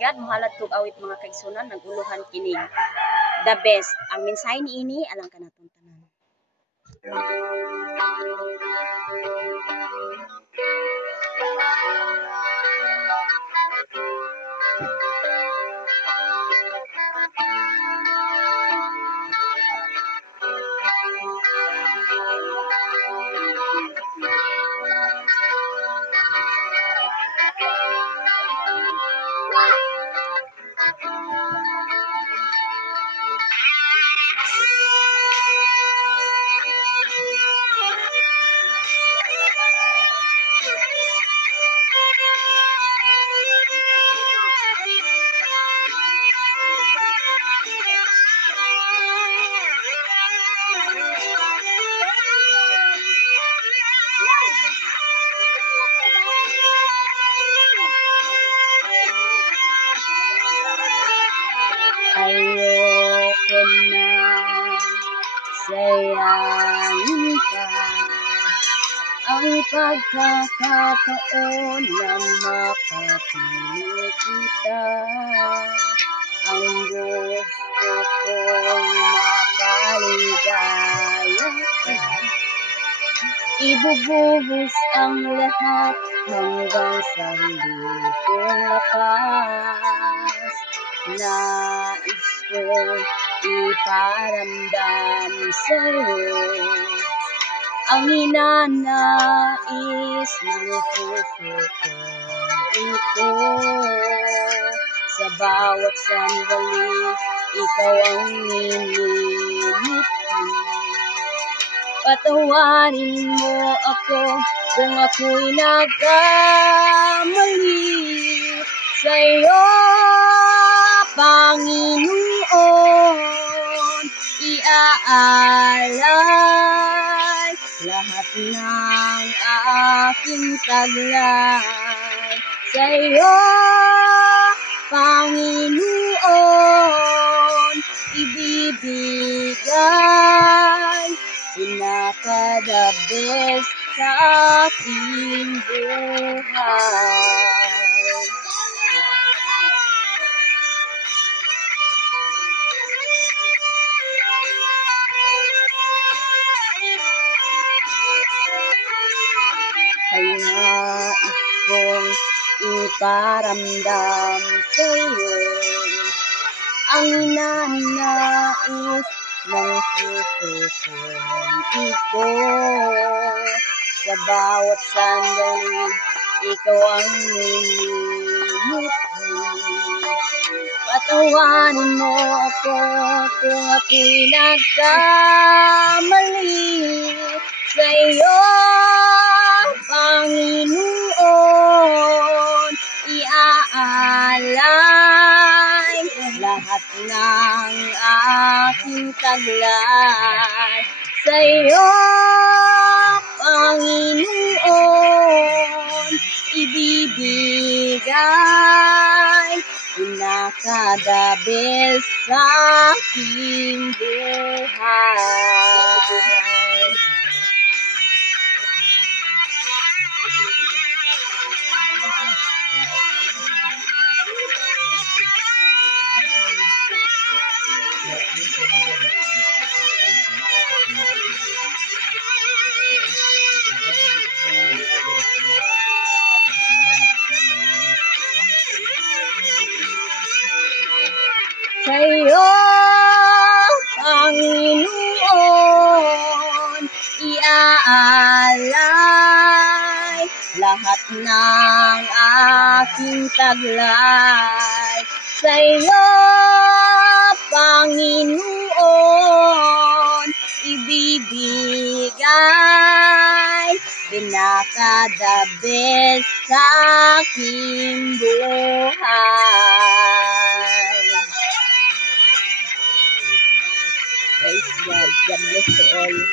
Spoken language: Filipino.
God, muhalad kog awit mga kaigsunan, naguluhan kinig. The best. Ang mensahe niini alang kanatong tanan. Ayoko na sayangin ka ang pagkakataon na makapiling kita. Ang gusto kong makaligaya ka, ibubuhos ang lahat hanggang sa huli kong lakas. Nais kong iparamdam sa'yo ang hinanais ng puso kong ito. Sa bawat sandali, ikaw ang ninimiti. Patawarin mo ako kung ako'y nagkamali. Sa'yo, Panginoon, iaalay lahat ng aking taglay. Sa'yo, Panginoon, ibibigay pinaka-the best sa aking buhay. Kaya nais kong iparamdam sa'yo ang hinanais ng puso kong ito. Sa bawat sandali, ikaw ang ninimiti. Patawarin mo ako kung ako'y nagkamali. Sa'yo, Panginoon, iaalay lahat ng aking taglay. Sa'yo, Panginoon, ibibigay pinaka-the best sa aking buhay. Sa'yo, Panginoon, iaalay lahat ng aking taglay. Sa'yo, Panginoon, ibibigay pinaka-the best sa aking buhay. Praise God. God bless you all.